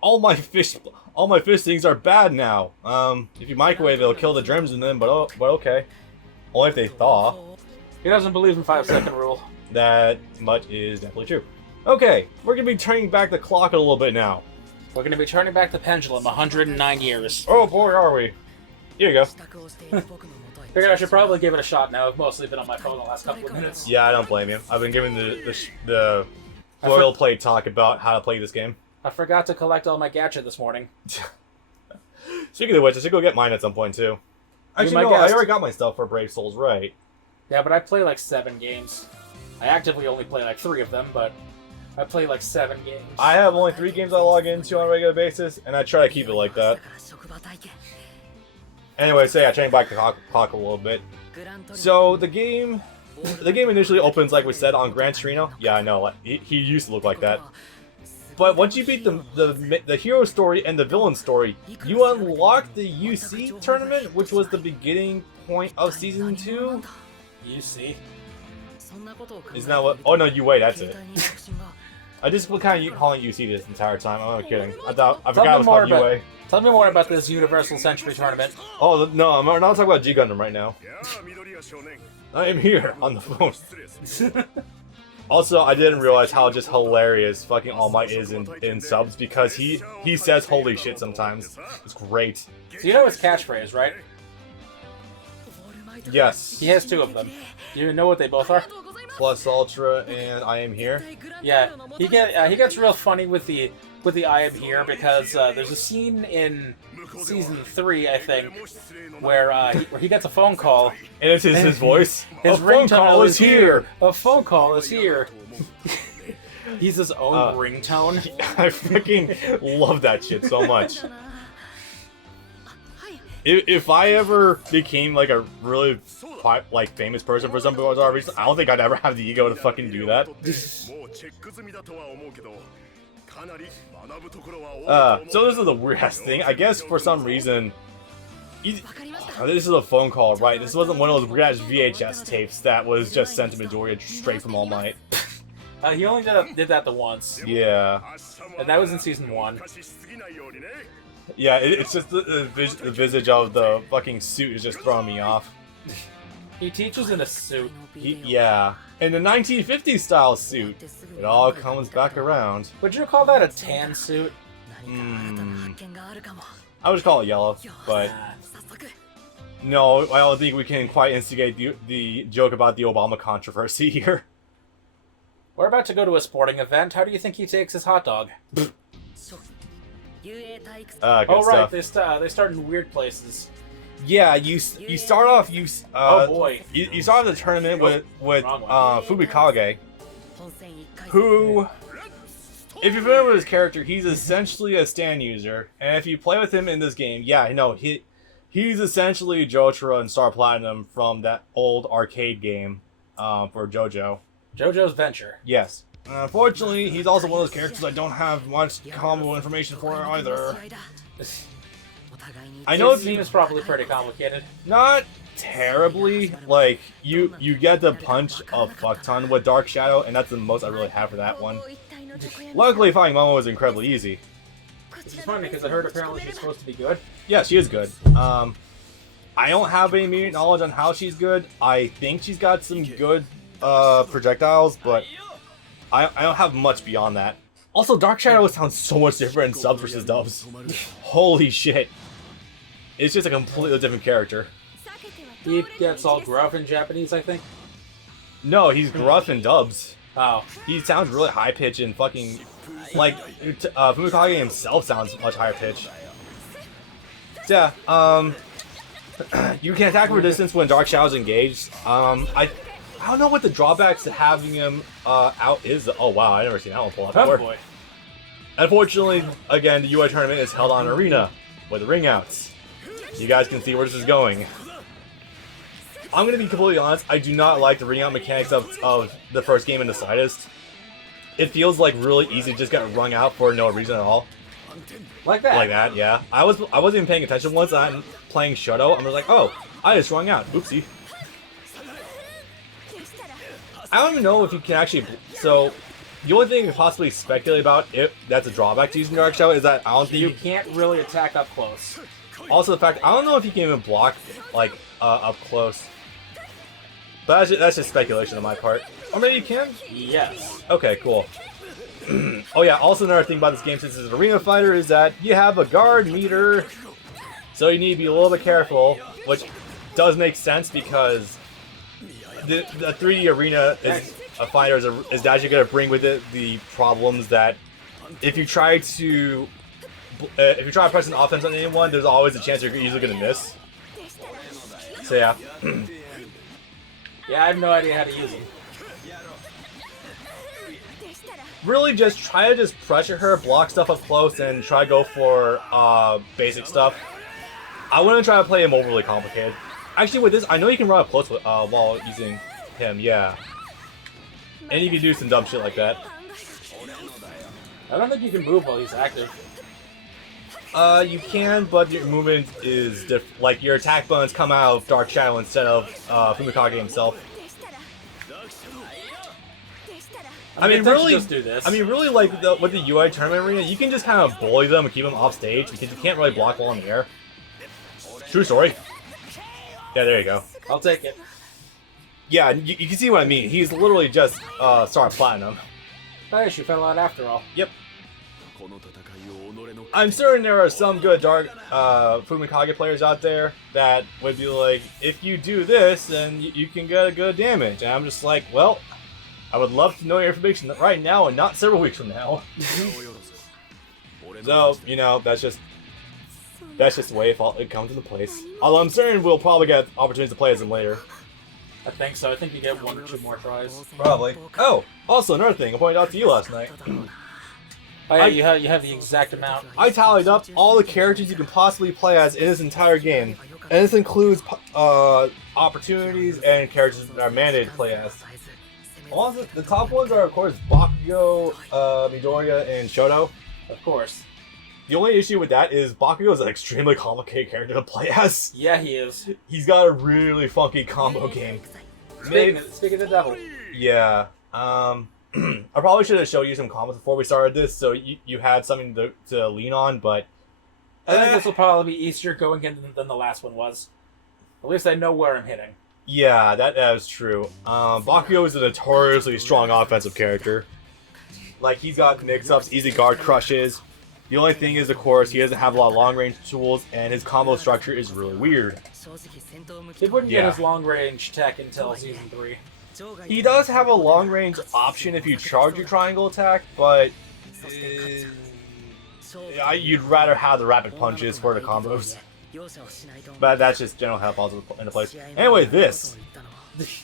all my fish things are bad now. If you microwave, it'll kill the germs in them, but okay. Only if they thaw. He doesn't believe in 5-second rule. That much is definitely true. Okay, we're gonna be turning back the clock a little bit now. We're going to be turning back the pendulum 109 years. Oh boy, are we? Here you go. Figured I should probably give it a shot now. I've mostly been on my phone the last couple of minutes. Yeah, I don't blame you. I've been giving the royal play talk about how to play this game. I forgot to collect all my gadget this morning. Speaking of which, I should go get mine at some point too. Actually, no, I already got my stuff for Brave Souls, right? Yeah, but I play like 7 games. I actively only play like 3 of them, but I play like 7 games. I have only 3 games I log into on a regular basis, and I try to keep it like that. Anyway, so yeah, turning back the clock a little bit. So the game initially opens like we said on Gran Torino. Yeah, I know. He used to look like that. But once you beat the hero story and the villain story, you unlock the UC tournament, which was the beginning point of season 2. UC? Isn't that what? Oh no, UA. That's it. I just was kind of calling UC this entire time. I'm not kidding. I forgot it was called UA. Tell me more about this Universal Century Tournament. Oh no, I'm not talking about G Gundam right now. I am here on the phone. Also, I didn't realize how just hilarious fucking All Might is in subs because he says holy shit sometimes. It's great. So you know his catchphrase, right? Yes. He has 2 of them. Do you know what they both are? Plus Ultra and I am here. Yeah, he gets real funny with the I am here because there's a scene in season 3, I think, where he gets a phone call. And it's his voice. His a phone call is here. A phone call is here. He's his own ringtone. I freaking love that shit so much. If I ever became like a really famous person for some bizarre reason, I don't think I'd ever have the ego to fucking do that. So this is the weirdest thing. I guess for some reason, this is a phone call, right? This wasn't one of those weird VHS tapes that was just sent to Midoriya straight from All Might. He only did that the once. Yeah. And that was in season 1. Yeah, it's just the visage of the fucking suit is just throwing me off. He teaches in a suit. Yeah. In the 1950s style suit. It all comes back around. Would you call that a tan suit? I would call it yellow, but... No, I don't think we can quite instigate the joke about the Obama controversy here. We're about to go to a sporting event. How do you think he takes his hot dog? Good stuff. They start in weird places. Yeah, you start off you start off the tournament with Fumikage, who, if you're familiar with his character, he's essentially a stand user, and if you play with him in this game, yeah, no, he's essentially Jotaro and Star Platinum from that old arcade game for JoJo. JoJo's Venture. Yes. Unfortunately, he's also one of those characters I don't have much common information for either. I know the team is probably pretty complicated. Not terribly. Like, you get to punch a fuck ton with Dark Shadow, and that's the most I really have for that one. Luckily, fighting Momo is incredibly easy. Which is funny, because I heard apparently she's supposed to be good. Yeah, she is good. I don't have any immediate knowledge on how she's good. I think she's got some good projectiles, but I don't have much beyond that. Also, Dark Shadow sounds so much different in subs versus dubs. Holy shit. It's just a completely different character. He gets all gruff in Japanese, I think. No, he's gruff in dubs. Oh. He sounds really high-pitched and fucking... Like, Fumikage himself sounds much higher pitched. Yeah, you can attack from a distance when Dark Shadow's engaged. I don't know what the drawbacks to having him out is. Oh wow, I never seen that one pull up before. Boy. Unfortunately, again, the UI tournament is held on Arena with ring outs. You guys can see where this is going. I'm gonna be completely honest. I do not like the ring out mechanics of the first game in the slightest. It feels like really easy to just get rung out for no reason at all. Like that? Like that, yeah. I wasn't even paying attention once. I'm playing Shouto. I'm like, oh, I just rung out. Oopsie. I don't even know if you can actually. So, The only thing you can possibly speculate about, if that's a drawback to using Dark Shadow, is that I don't think you can't really attack up close. Also, the fact I don't know if you can even block like up close. But that's just speculation on my part. Or maybe you can. Yes. Okay, cool. Oh yeah. Also, another thing about this game, since it's an arena fighter, is that you have a guard meter, so you need to be a little bit careful, which does make sense because the 3D arena is a fighter is actually going to bring with it the problems that if you try to press an offense on anyone, there's always a chance you're usually going to miss. So yeah. Yeah, I have no idea how to use them. Really, just try to pressure her, block stuff up close, and try to go for basic stuff. I wouldn't try to play him overly complicated. Actually, with this, I know you can run up close with, while using him, yeah. And you can do some dumb shit like that. I don't think you can move while he's active. You can, but your movement is different. Like, your attack buttons come out of Dark Shadow instead of Fumikage himself. I mean, really, just do this. I mean, really, like with the UI tournament arena, you can just kind of bully them and keep them off stage because you can't really block while in the air. True story. Yeah, there you go. I'll take it. Yeah, you can see what I mean. He's literally just Star Platinum. Hey, she fell out after all. Yep. I'm certain there are some good Dark Fumikage players out there that would be like, if you do this, then you can get a good damage. And I'm just like, well, I would love to know your information right now and not several weeks from now. So, you know, that's just the way it comes into place. Although I'm certain we'll probably get opportunities to play as them later. I think so. I think you get 1 or 2 more tries. Probably. Oh, also another thing I pointed out to you last night. Oh yeah, you have the exact amount. I tallied up all the characters you can possibly play as in this entire game. And this includes opportunities and characters that are mandated to play as. Also, the top ones are, of course, Bakugo, Midoriya, and Shouto. Of course. The only issue with that is Bakugo is an extremely complicated character to play as. Yeah, he is. He's got a really funky combo game. Speaking of the devil. Yeah. I probably should have showed you some comments before we started this, so you had something to lean on, but... I think this will probably be easier going in than the last one was. At least I know where I'm hitting. Yeah, that is true. Bakugo is a notoriously strong offensive character. Like, he's got mix-ups, easy guard crushes. The only thing is, of course, he doesn't have a lot of long-range tools, and his combo structure is really weird. He wouldn't get his long-range tech until Season 3. He does have a long-range option if you charge your triangle attack, but... you'd rather have the rapid punches for the combos. But that's just general how it falls into place. Anyway, this.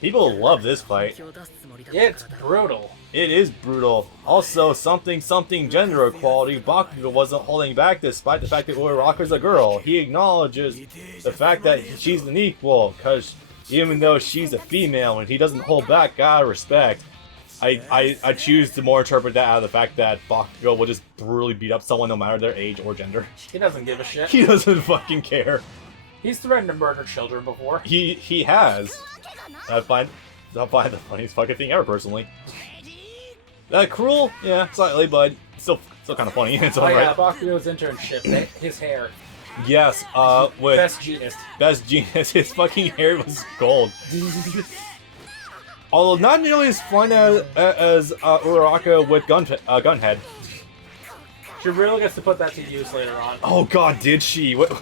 People love this fight. It's brutal. It is brutal. Also, something gender equality. Bakugo wasn't holding back despite the fact that Uraraka's a girl. He acknowledges the fact that she's an equal, because even though she's a female and he doesn't hold back, gotta respect. I choose to more interpret that out of the fact that Bakugo will just brutally beat up someone no matter their age or gender. He doesn't give a shit. He doesn't fucking care. He's threatened to murder children before. He has. I find the funniest fucking thing ever, personally. Cruel? Yeah, slightly, but still kind of funny. It's alright. Yeah, Bakugo's internship, his hair. Yes, with Best Genius. Best Genius, his fucking hair was gold. Although not nearly as fun as Uraraka with Gunhead. She really gets to put that to use later on. Oh god, did she? What?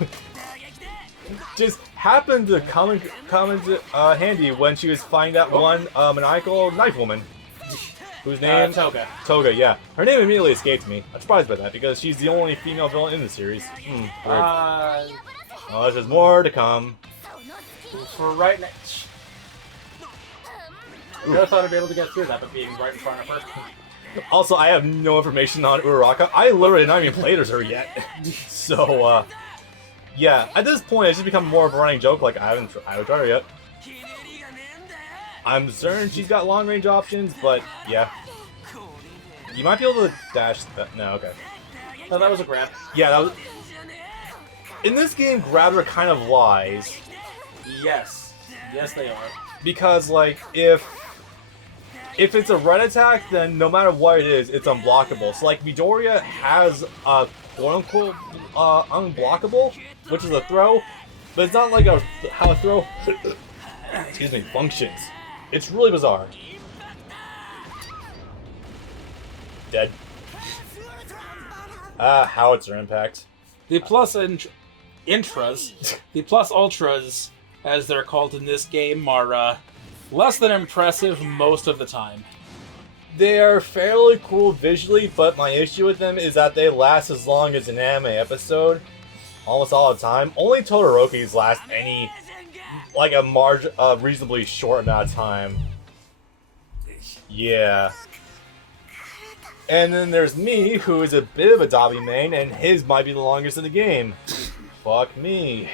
Just happened to come in handy when she was finding that one maniacal knife woman. Whose name? Toga. Toga, yeah. Her name immediately escaped me. I'm surprised by that because she's the only female villain in the series. Well, there's more to come. For right now. I never thought I'd be able to get through that, but being right in front of her. Also, I have no information on Uraraka. I literally not even played as her yet. So, yeah. At this point, it's just become more of a running joke. Like, I haven't tried her yet. I'm certain she's got long-range options, but yeah. You might be able to dash that. No, okay. No, that was a grab. Yeah, that was... In this game, grabs are kind of lies. Yes. Yes, they are. Because, like, if if it's a red attack, then no matter what it is, it's unblockable. So like Midoriya has a quote-unquote unblockable, which is a throw, but it's not like how a throw excuse me, functions. It's really bizarre. Dead. Howitzer impact. The plus intras, the plus ultras, as they're called in this game, are less than impressive most of the time. They are fairly cool visually, but my issue with them is that they last as long as an anime episode, almost all the time. Only Todoroki's last like a reasonably short amount of time. Yeah. And then there's me, who is a bit of a Dabi main, and his might be the longest in the game. Fuck me.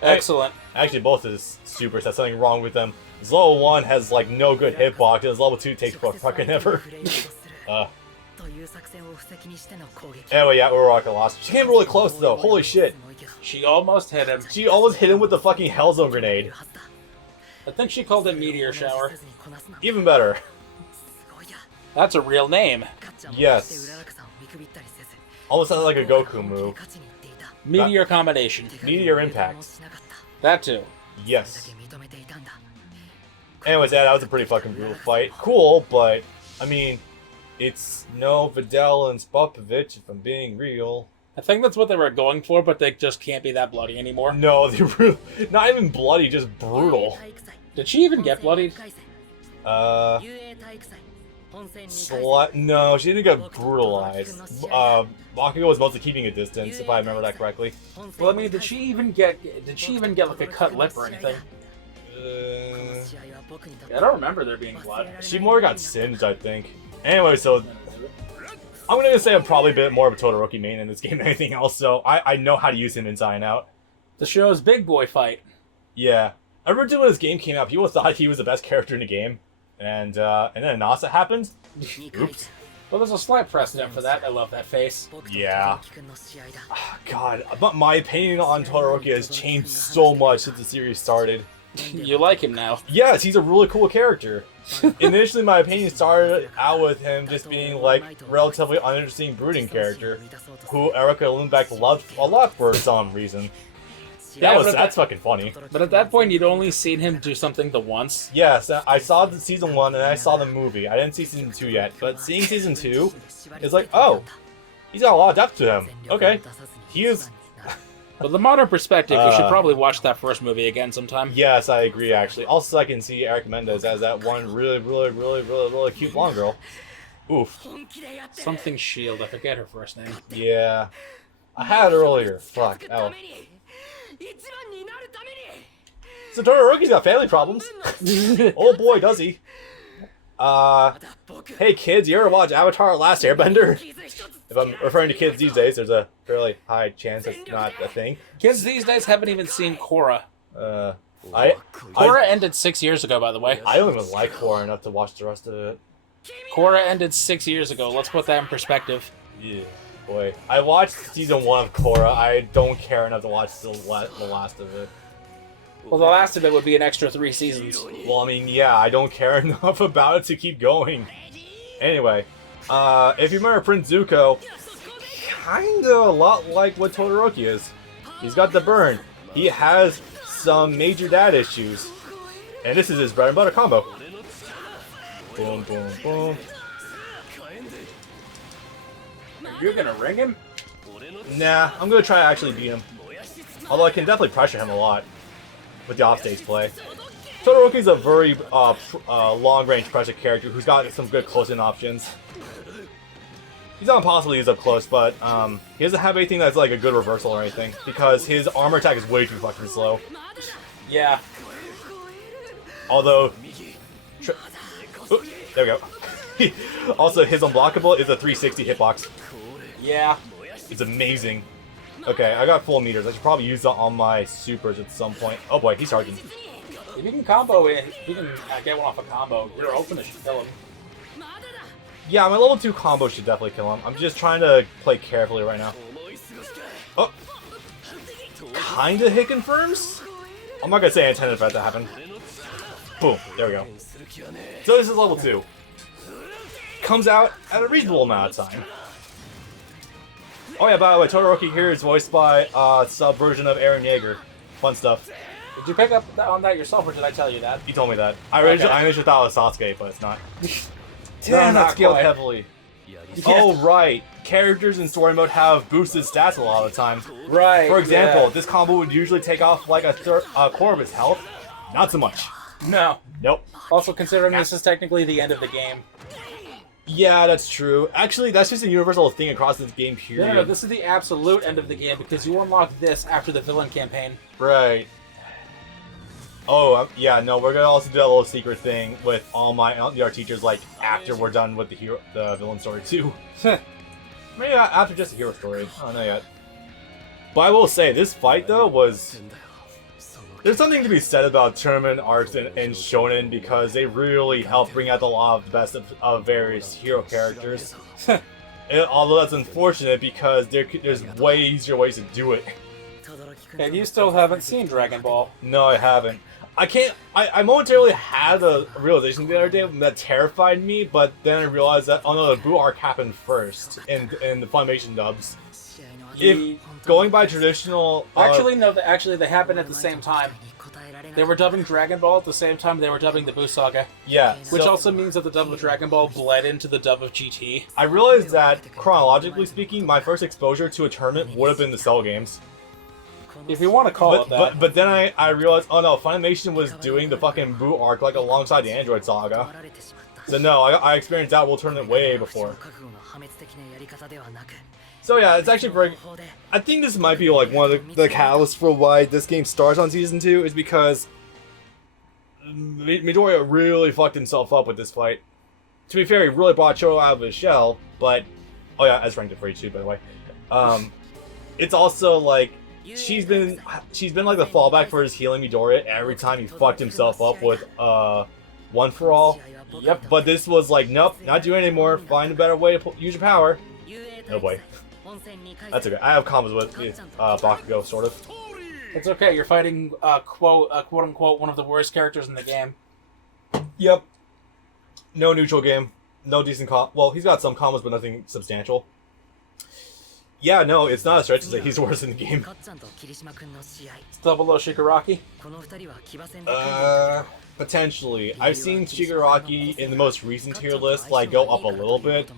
Excellent. Actually, both his supers have something wrong with them. His level 1 has like no good hitbox, and his level 2 takes fucking ever. Anyway, yeah, Uraraka lost. She came really close though, holy shit. She almost hit him. She almost hit him with the fucking Hellzone grenade. I think she called it Meteor Shower. Even better. That's a real name. Yes. Almost sounded like a Goku move. Meteor combination. Meteor impact. That too. Yes. Anyways, that was a pretty fucking brutal fight. Cool, but, I mean, it's no Videl and Spopovich, if I'm being real. I think that's what they were going for, but they just can't be that bloody anymore. No, they were not even bloody, just brutal. Did she even get bloodied? No, she didn't get brutalized. Bakugo was mostly keeping a distance, if I remember that correctly. Well, I mean, did she even get like a cut lip or anything? I don't remember there being blood. She more got singed, I think. Anyway, so I'm gonna say I'm probably a bit more of a Todoroki main in this game than anything else, so I know how to use him inside and out. The show's big boy fight. Yeah. I remember when this game came out, people thought he was the best character in the game. And then Nasa happened. Oops. Well, there's a slight precedent for that. I love that face. Yeah. Oh, God, but my opinion on Todoroki has changed so much since the series started. You like him now? Yes, he's a really cool character. Initially, my opinion started out with him just being like relatively uninteresting brooding character, who Erika Lindbeck loved a lot for some reason. Yeah, that's fucking funny. But at that point, you'd only seen him do something the once. Yes, I saw the season 1 and I saw the movie. I didn't see season 2 yet, but seeing season 2, it's like, oh, he's got a lot of depth to him. Okay, he is. With the modern perspective, you should probably watch that first movie again sometime. Yes, I agree. Actually, also I can see Eric Mendez as that one really cute blonde girl. Oof. Something Shield. I forget her first name. Yeah, I had it earlier. Fuck. Oh. So Todoroki's got family problems. Oh boy, does he. Hey kids, you ever watch Avatar: Last Airbender? If I'm referring to kids these days, there's a fairly high chance that's not a thing. Kids these days haven't even seen Korra. Korra ended 6 years ago, by the way. I don't even like Korra enough to watch the rest of it. Korra ended 6 years ago. Let's put that in perspective. Yeah, boy. I watched season 1 of Korra. I don't care enough to watch the last of it. Well, the last of it would be an extra 3 seasons. Well, I mean, yeah, I don't care enough about it to keep going. Anyway, if you remember Prince Zuko, kinda a lot like what Todoroki is. He's got the burn. He has some major dad issues. And this is his bread and butter combo. Boom, boom, boom. You're gonna ring him? Nah, I'm gonna try to actually beat him. Although I can definitely pressure him a lot with the offstage play. Todoroki's a very long-range pressure character who's got some good close-in options. He's not impossible to use up close, but he doesn't have anything that's like a good reversal or anything, because his armor attack is way too fucking slow. Yeah. Although... Ooh, there we go. Also, his unblockable is a 360 hitbox. Yeah. It's amazing. Okay, I got full meters. I should probably use that on my supers at some point. Oh boy, he's charging. If you can combo it, if you can get one off a combo, your opener should kill him. Yeah, my level 2 combo should definitely kill him. I'm just trying to play carefully right now. Oh! Kinda hit confirms? I'm not gonna say I intended for that to happen. Boom, there we go. So this is level 2. comes out at a reasonable amount of time. Oh yeah, by the way, Todoroki here is voiced by sub version of Eren Yeager. Fun stuff. Did you pick up on that yourself, or did I tell you that? You told me that. I initially thought it was Sasuke, but it's not. Damn, not that's scaled quite heavily. Oh right, characters in story mode have boosted stats a lot of the time. Right. For example, this combo would usually take off like a quarter of its health. Not so much. No. Nope. Also, considering this is technically the end of the game. Yeah, that's true. Actually, that's just a universal thing across this game period. No, this is the absolute end of the game because you unlock this after the villain campaign. Right. Oh, yeah, no, we're gonna also do a little secret thing with all my LDR teachers, like, after we're done with the villain story, too. Maybe after just the hero story. I don't know yet. But I will say, this fight, though, was... There's something to be said about tournament arcs and shonen because they really help bring out a lot of the best of various hero characters. Although that's unfortunate because there's way easier ways to do it. And you still haven't seen Dragon Ball. No, I haven't. I momentarily had a realization the other day that terrified me, but then I realized that, oh no, the Buu arc happened first in the Funimation dubs. If going by traditional... Actually, no, they happened at the same time. They were dubbing Dragon Ball at the same time they were dubbing the Buu Saga. Yeah. Which also means that the dub of Dragon Ball bled into the dub of GT. I realized that, chronologically speaking, my first exposure to a tournament would have been the Cell games. If you want to call it that. But then I realized, oh no, Funimation was doing the fucking Buu arc like alongside the Android Saga. So no, I experienced that World Tournament way before. So yeah, it's actually very... I think this might be like one of the catalysts for why this game starts on Season 2, is because Midoriya really fucked himself up with this fight. To be fair, he really brought Shouto out of his shell, but... Oh yeah, as ranked at 42, by the way. It's also like... She's been like the fallback for his healing Midoriya every time he fucked himself up with One For All. Yep, but this was like, nope, not doing it anymore. Find a better way to use your power. Oh boy. That's okay. I have combos with Bakugo, sort of. It's okay. You're fighting quote unquote one of the worst characters in the game. Yep. No neutral game. No decent well, he's got some combos, but nothing substantial. Yeah, no, it's not a stretch to say he's worse in the game. It's Double O Shigaraki? Potentially. I've seen Shigaraki in the most recent tier list like go up a little bit.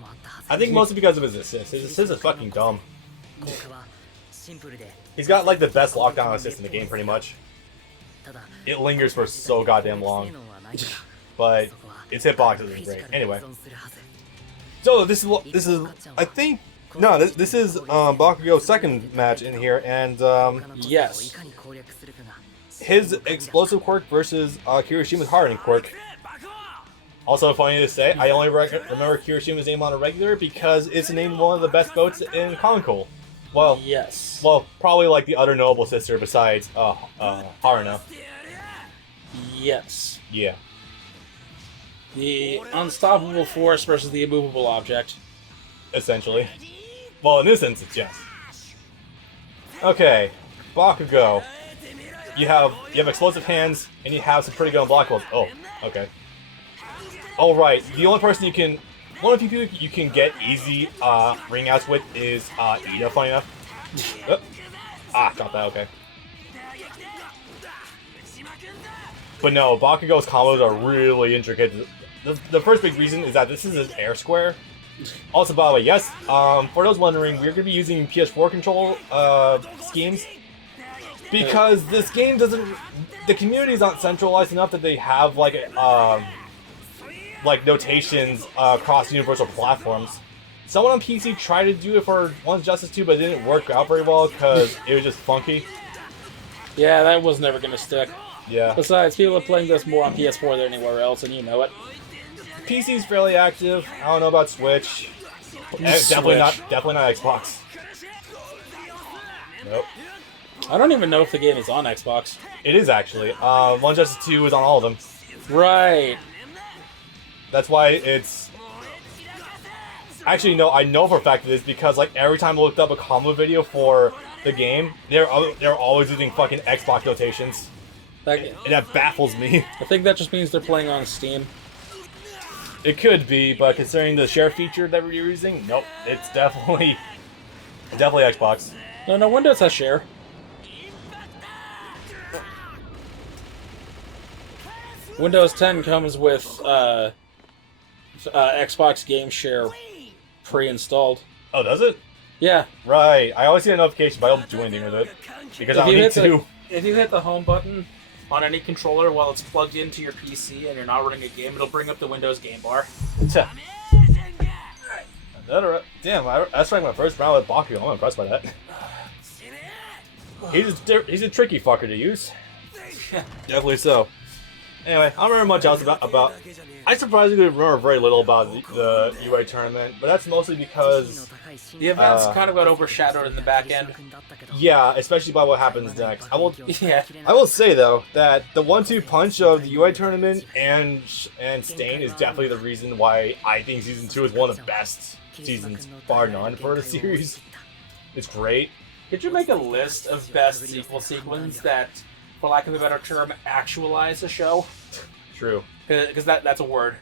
I think mostly because of his assist. His assist is fucking dumb. He's got like the best lockdown assist in the game pretty much. It lingers for so goddamn long. But its hitbox isn't great. Anyway. So this is I think no, this is Bakugo's second match in here, and yes, his explosive quirk versus Kirishima's hardening quirk. Also funny to say, I only remember Kirishima's name on a regular because it's named one of the best boats in Common Cold. Well, yes. Well, probably like the other notable sister besides Haruna. Yes. Yeah. The unstoppable force versus the immovable object. Essentially. Well, in this instance, yes. Okay, Bakugo. You have explosive hands, and you have some pretty good unblockables. Oh, okay. Oh right, the only person one of the people you can get easy ring outs with is Ida. Funny enough. Got that. Okay. But no, Bakugo's combos are really intricate. The first big reason is that this is an air square. Also, by the way, yes, for those wondering, we're going to be using PS4 control schemes because this game doesn't... The community is not centralized enough that they have like notations across universal platforms. Someone on PC tried to do it for One's Justice 2, but it didn't work out very well because it was just funky. Yeah, that was never going to stick. Yeah. Besides, people are playing this more on PS4 than anywhere else, and you know it. PC's fairly active. I don't know about Switch. Definitely not Xbox. Nope. I don't even know if the game is on Xbox. It is actually. One Justice 2 is on all of them. Right. That's why it's... Actually, no, I know for a fact it is because like every time I looked up a combo video for the game, they're always using fucking Xbox notations. And that baffles me. I think that just means they're playing on Steam. It could be, but considering the share feature that we're using, nope. It's definitely Xbox. No, Windows has share. Windows 10 comes with Xbox Game Share pre-installed. Oh, does it? Yeah. Right. I always get a notification, but I don't do anything with it because I don't need to. If you hit the home button on any controller while it's plugged into your PC and you're not running a game, it'll bring up the Windows game bar. Damn, that's like my first round with Baku. I'm impressed by that. He's a tricky fucker to use. Definitely so. Anyway, I don't remember much else about. I surprisingly remember very little about the UA tournament, but that's mostly because the events kind of got overshadowed in the back end. Yeah, especially by what happens next. I will say though that the 1-2 punch of the UA tournament and Stain is definitely the reason why I think season 2 is one of the best seasons, bar none, for the series. It's great. Could you make a list of best sequel sequences that, for lack of a better term, actualize a show? True. Because that's a word.